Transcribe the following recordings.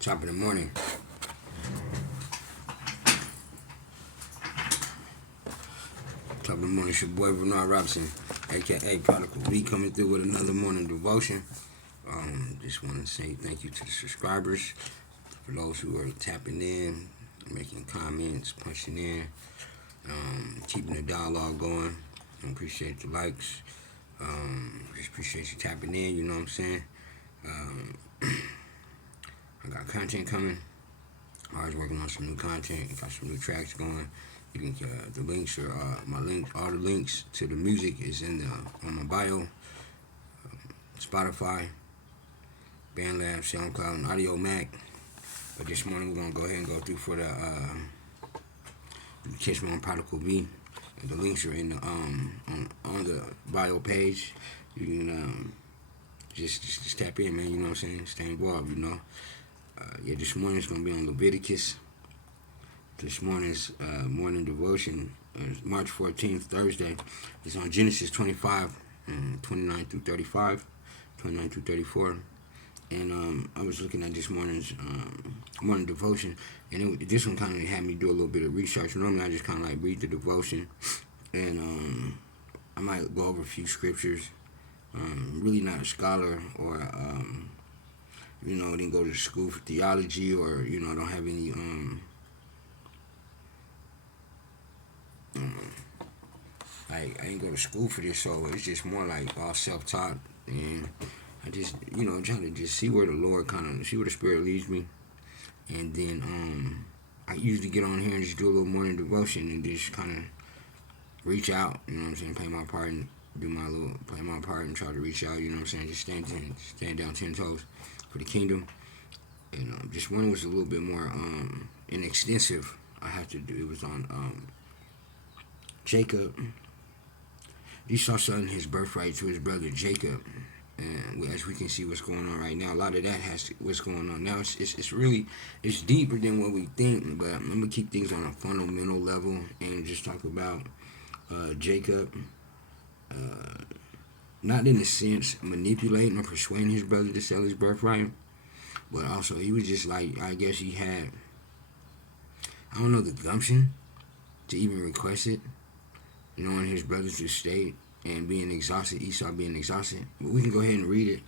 Top of the morning. Top of the morning. It's your boy Bernard Robinson, aka Prodigal V, coming through with another morning devotion. Just want to say thank you to the subscribers, for those who are tapping in, making comments, punching in, keeping the dialogue going. I appreciate the likes. Just appreciate you tapping in. You know what I'm saying? I got content coming. I was working on some new content. Got some new tracks going. You can the links are my link. All the links to the music is in on my bio. Spotify, BandLab, SoundCloud, and Audio Mac. But this morning we're gonna go ahead and go through for the Catch Me on Prodigal V. And the links are in the on the bio page. You can just tap in, man. You know what I'm saying? Stay involved. You know. This morning's gonna be on Leviticus. This morning's morning devotion is March 14th, Thursday. It's on Genesis 25 and 29 through 35, 29 through 34. And I was looking at this morning's morning devotion, and this one kind of had me do a little bit of research. Normally, I just kind of like read the devotion, and I might go over a few scriptures. Really not a scholar or didn't go to school for theology, or don't have any I didn't go to school for this, so it's just more like all self-taught, and I just trying to just see where the Lord see where the Spirit leads me, and then I usually get on here and just do a little morning devotion and just kind of reach out, you know what I'm saying, play my part and play my part and try to reach out, you know what I'm saying, just stand down 10 toes for the kingdom. And this one was a little bit more inextensive. I had to do. It was on Jacob. Esau selling his birthright to his brother Jacob, and as we can see what's going on right now, a lot of that what's going on now. It's deeper than what we think, but I'm gonna keep things on a fundamental level and just talk about Jacob. Not in a sense manipulating or persuading his brother to sell his birthright, but also he was just like, I guess he had, the gumption to even request it, knowing his brother's estate and being exhausted, Esau being exhausted. But we can go ahead and read it.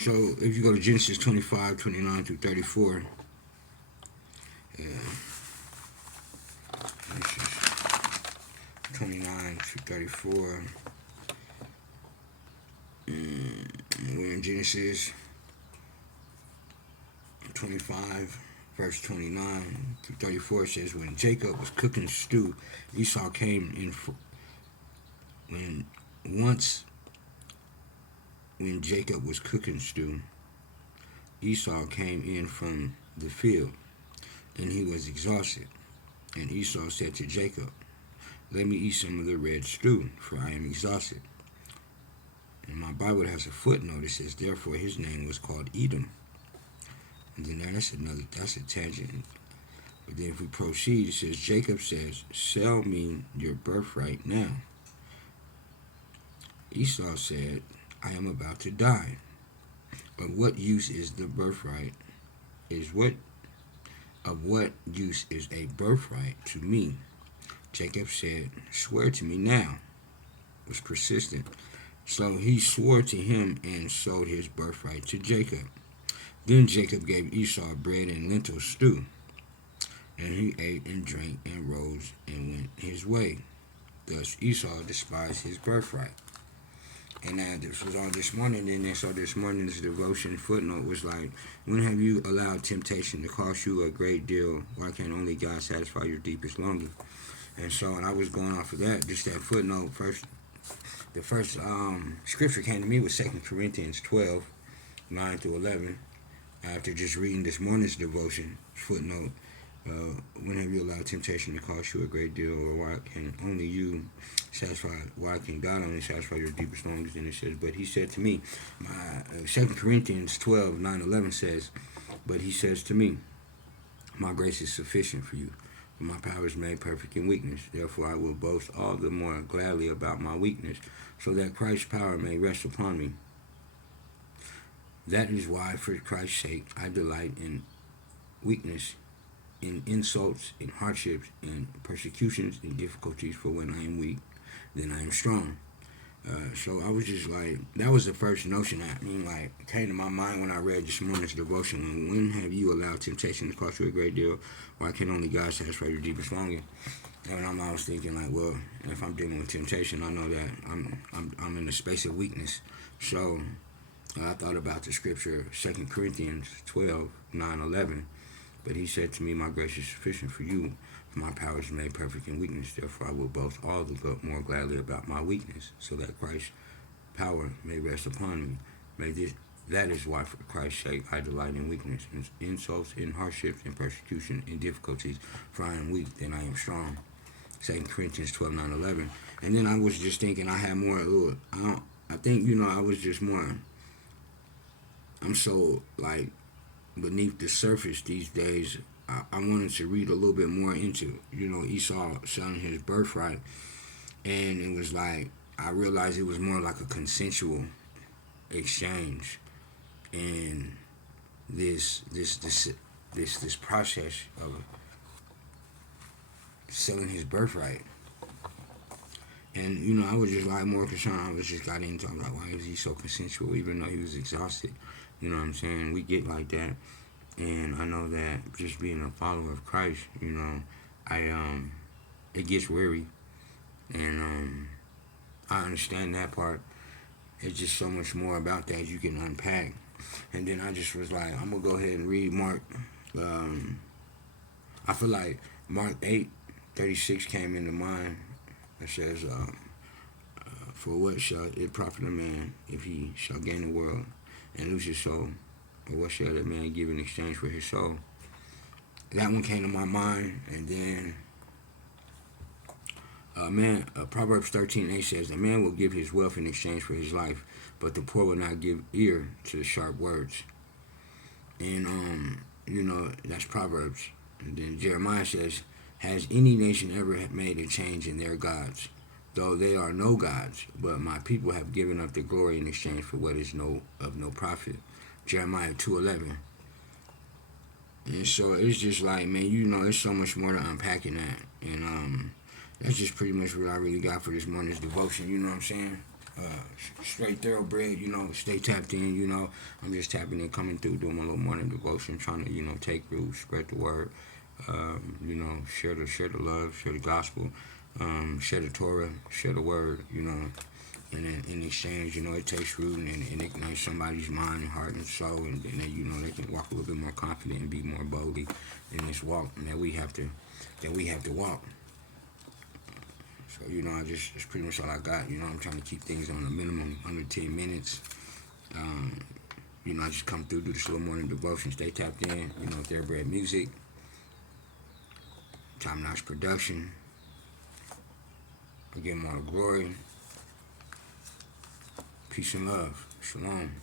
So if you go to Genesis 25, 29 through 34, Genesis 29 through 34, we're in Genesis 25, verse 29 through 34. It says, when Jacob was cooking stew, Esau came in. When Jacob was cooking stew, Esau came in from the field, and he was exhausted. And Esau said to Jacob, let me eat some of the red stew, for I am exhausted. And my Bible has a footnote. It says, therefore his name was called Edom. And then that's a tangent. But then if we proceed, it says, Jacob says, sell me your birthright now. Esau said, I am about to die. Of what use is the birthright? Of what use is a birthright to me? Jacob said, swear to me now. Was persistent. So he swore to him and sold his birthright to Jacob. Then Jacob gave Esau bread and lentil stew, and he ate and drank and rose and went his way. Thus Esau despised his birthright. And now this was all this morning. Then so this morning's devotion footnote was like, when have you allowed temptation to cost you a great deal? Why can't only God satisfy your deepest longing? And so, and I was going off of that, just that footnote. The first scripture came to me was 2 Corinthians 12, 9 through 11. After just reading this morning's devotion, footnote, when have you allowed temptation to cost you a great deal, or why can only you satisfy, why can God only satisfy your deepest longings? And it says, but he said to me, 2 Corinthians 12, 9, 11 says, but he says to me, my grace is sufficient for you, for my power is made perfect in weakness. Therefore I will boast all the more gladly about my weakness, so that Christ's power may rest upon me. That is why, for Christ's sake, I delight in weakness, in insults, in hardships, in persecutions, in difficulties. For when I am weak, then I am strong. So I was just like, that was the first notion that came to my mind when I read this morning's devotion. When have you allowed temptation to cost you a great deal? Why can only God satisfy your deepest longing? And I'm always thinking like, well, if I'm dealing with temptation, I know that I'm in a space of weakness. So I thought about the scripture, 2 Corinthians 12:9-11. But he said to me, my grace is sufficient for you. For my power is made perfect in weakness. Therefore, I will boast all the more gladly about my weakness, so that Christ's power may rest upon me. That is why, for Christ's sake, I delight in weakness, in insults, in hardships, in persecution, in difficulties. For I am weak, then I am strong. 2 Corinthians 12:9-11. And then I was just thinking I had more. I think I was just more. I'm so like beneath the surface these days. I wanted to read a little bit more into Esau selling his birthright, and it was like I realized it was more like a consensual exchange, and this process of selling his birthright. And I was just like more concerned. I was just got into, I'm like, why is he so consensual, even though he was exhausted? You know what I'm saying? We get like that. And I know that just being a follower of Christ, it gets weary, and I understand that part. It's just so much more about that you can unpack. And then I just was like, I'm gonna go ahead and read Mark. I feel like Mark 8:36 came into mind. It says, "For what shall it profit a man if he shall gain the world and lose his soul? Or what shall that man give in exchange for his soul?" That one came to my mind. And then Proverbs 13:8 says, "A man will give his wealth in exchange for his life, but the poor will not give ear to the sharp words." And that's Proverbs. And then Jeremiah says, "Has any nation ever made a change in their gods? Though they are no gods, but my people have given up their glory in exchange for what is of no profit." Jeremiah 2:11. And so it's just like, man, there's so much more to unpack in that. And that's just pretty much what I really got for this morning's devotion. You know what I'm saying? Straight thoroughbred, stay tapped in. I'm just tapping in, coming through, doing my little morning devotion, trying to, take root, spread the word, share the love, share the gospel, share the Torah, share the word, and in exchange, it takes root and ignites somebody's mind and heart and soul, and then, they can walk a little bit more confident and be more boldly in this walk that we have to walk. So, that's pretty much all I got. I'm trying to keep things on a minimum under 10 minutes. I just come through, do this little morning devotion, stay tapped in, Thoroughbred Music, Time Notch Production. I give him all the glory. Peace and love. Shalom.